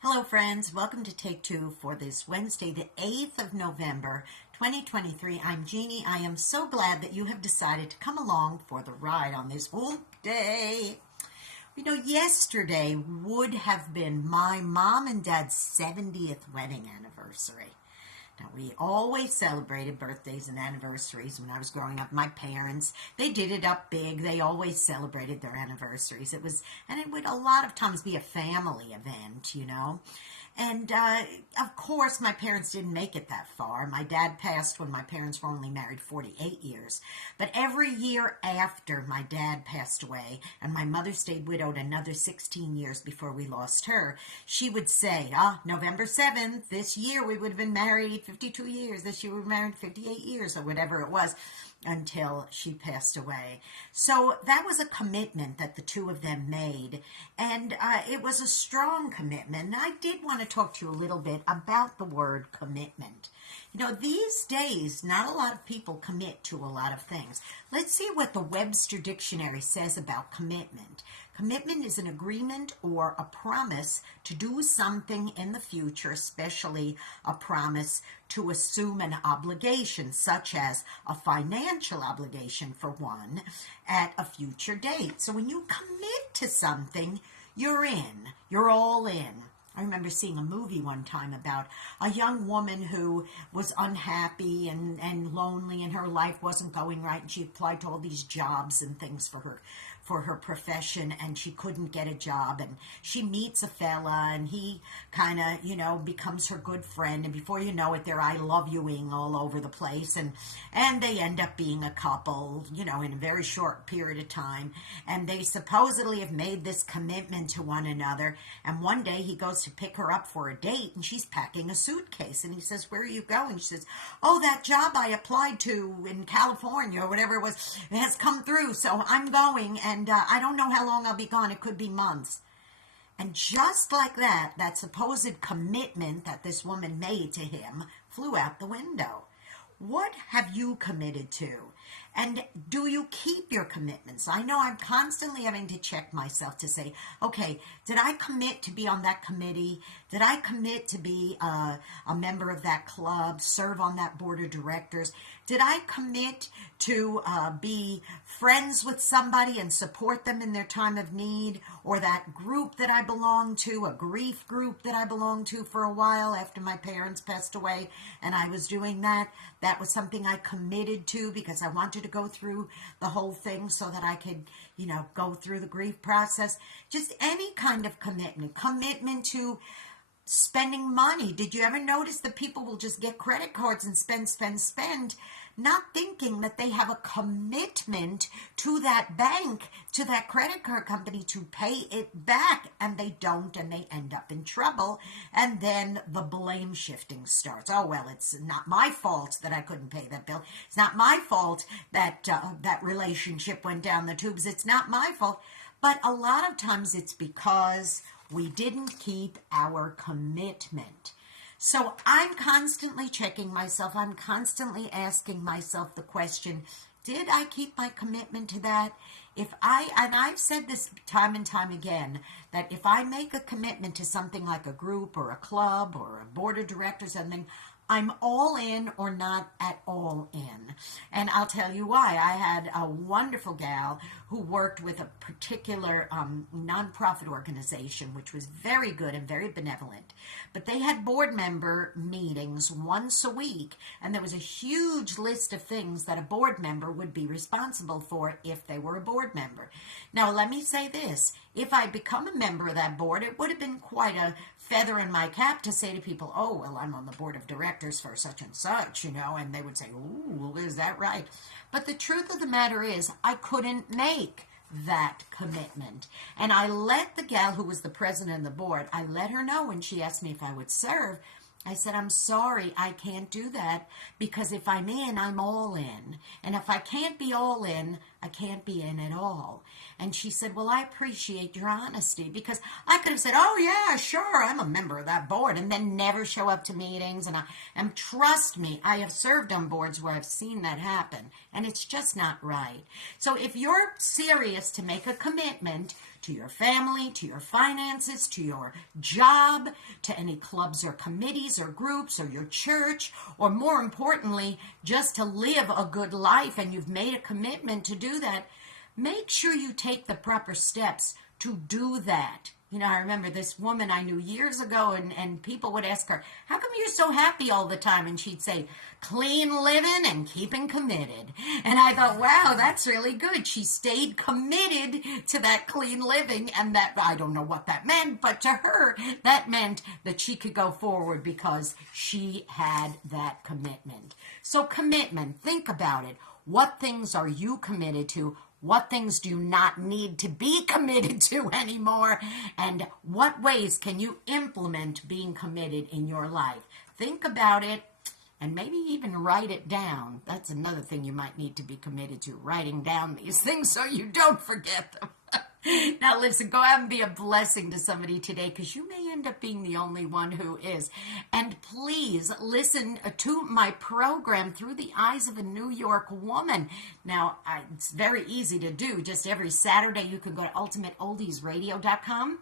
Hello friends, welcome to Take Two for this Wednesday, the 8th of November, 2023. I'm Jeannie. I am so glad that you have decided to come along for the ride on this whole day. You know, yesterday would have been my mom and dad's 70th wedding anniversary. Now, we always celebrated birthdays and anniversaries when I was growing up. My parents, they did it up big. They always celebrated their anniversaries. It would a lot of times be a family event, you know. And, of course, my parents didn't make it that far. My dad passed when my parents were only married 48 years. But every year after my dad passed away, and my mother stayed widowed another 16 years before we lost her, she would say, November 7th, this year we would have been married 52 years. This year we were married 58 years, or whatever it was, until she passed away. So that was a commitment that the two of them made, and it was a strong commitment. And I did want to talk to you a little bit about the word commitment. You know, these days, not a lot of people commit to a lot of things. Let's see what the Webster Dictionary says about commitment. Commitment is an agreement or a promise to do something in the future, especially a promise to assume an obligation, such as a financial obligation for one, at a future date. So when you commit to something, you're in. You're all in. I remember seeing a movie one time about a young woman who was unhappy and lonely, and her life wasn't going right, and she applied to all these jobs and things for her profession, and she couldn't get a job, and she meets a fella, and he kind of, becomes her good friend, and before you know it, they're I love youing all over the place, and they end up being a couple, in a very short period of time, and they supposedly have made this commitment to one another, and one day he goes to pick her up for a date, and she's packing a suitcase, and he says, "Where are you going?" She says, "Oh, that job I applied to in California," or whatever it was, has come through, so I'm going, and I don't know how long I'll be gone. It could be months. And just like that, that supposed commitment that this woman made to him flew out the window. What have you committed to? And do you keep your commitments? I know I'm constantly having to check myself to say, okay, did I commit to be on that committee? Did I commit to be a member of that club, serve on that board of directors? Did I commit to be friends with somebody and support them in their time of need? Or that group that I belonged to, a grief group that I belonged to for a while after my parents passed away, and I was doing that. That was something I committed to because I wanted to go through the whole thing so that I could, go through the grief process. Just any kind of commitment. Commitment to spending money. Did you ever notice that people will just get credit cards and spend, not thinking that they have a commitment to that bank, to that credit card company to pay it back, and they don't, and they end up in trouble, and then the blame shifting starts. Oh, well, it's not my fault that I couldn't pay that bill. It's not my fault that that relationship went down the tubes. It's not my fault. But a lot of times it's because we didn't keep our commitment. So I'm constantly checking myself. I'm constantly asking myself the question, did I keep my commitment to that? And I've said this time and time again, that if I make a commitment to something like a group or a club or a board of directors, something, I'm all in or not at all in. And I'll tell you why. I had a wonderful gal who worked with a particular nonprofit organization, which was very good and very benevolent. But they had board member meetings once a week, and there was a huge list of things that a board member would be responsible for if they were a board member. Now, let me say this. If I'd become a member of that board, it would have been quite a feather in my cap to say to people, oh, well, I'm on the board of directors for such and such, and they would say, ooh, is that right? But the truth of the matter is, I couldn't make that commitment. And I let the gal who was the president of the board, I let her know when she asked me if I would serve. I said, I'm sorry, I can't do that, because if I'm in, I'm all in. And if I can't be all in, I can't be in at all. And she said, well, I appreciate your honesty, because I could have said, oh, yeah, sure, I'm a member of that board, and then never show up to meetings. And trust me, I have served on boards where I've seen that happen, and it's just not right. So if you're serious to make a commitment to your family, to your finances, to your job, to any clubs or committees or groups or your church, or more importantly, just to live a good life, and you've made a commitment to do that, make sure you take the proper steps to do that. You know, I remember this woman I knew years ago, and people would ask her, how come you're so happy all the time? And she'd say, clean living and keeping committed. And I thought, wow, that's really good. She stayed committed to that clean living, and that, I don't know what that meant, but to her, that meant that she could go forward because she had that commitment. So commitment, think about it. What things are you committed to? What things do you not need to be committed to anymore? And what ways can you implement being committed in your life? Think about it and maybe even write it down. That's another thing you might need to be committed to, writing down these things so you don't forget them. Now listen, go out and be a blessing to somebody today, because you may end up being the only one who is. And please listen to my program, Through the Eyes of a New York Woman. Now, it's very easy to do. Just every Saturday you can go to ultimateoldiesradio.com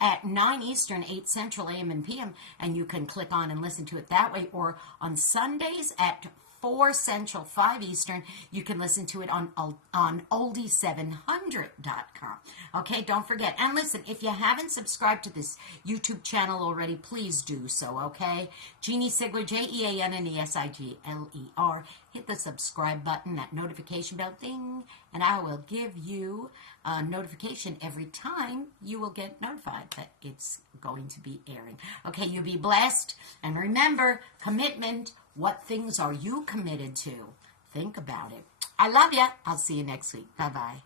at 9 Eastern, 8 Central, AM and PM, and you can click on and listen to it that way. Or on Sundays at 4 Central, 5 Eastern, you can listen to it on oldie700.com. Okay, don't forget. And listen, if you haven't subscribed to this YouTube channel already, please do so, okay? Jeanne Sigler, JeanneSigler. Hit the subscribe button, that notification bell, ding, and I will give you a notification every time you will get notified that it's going to be airing. Okay, you be blessed. And remember, commitment. What things are you committed to? Think about it. I love you. I'll see you next week. Bye-bye.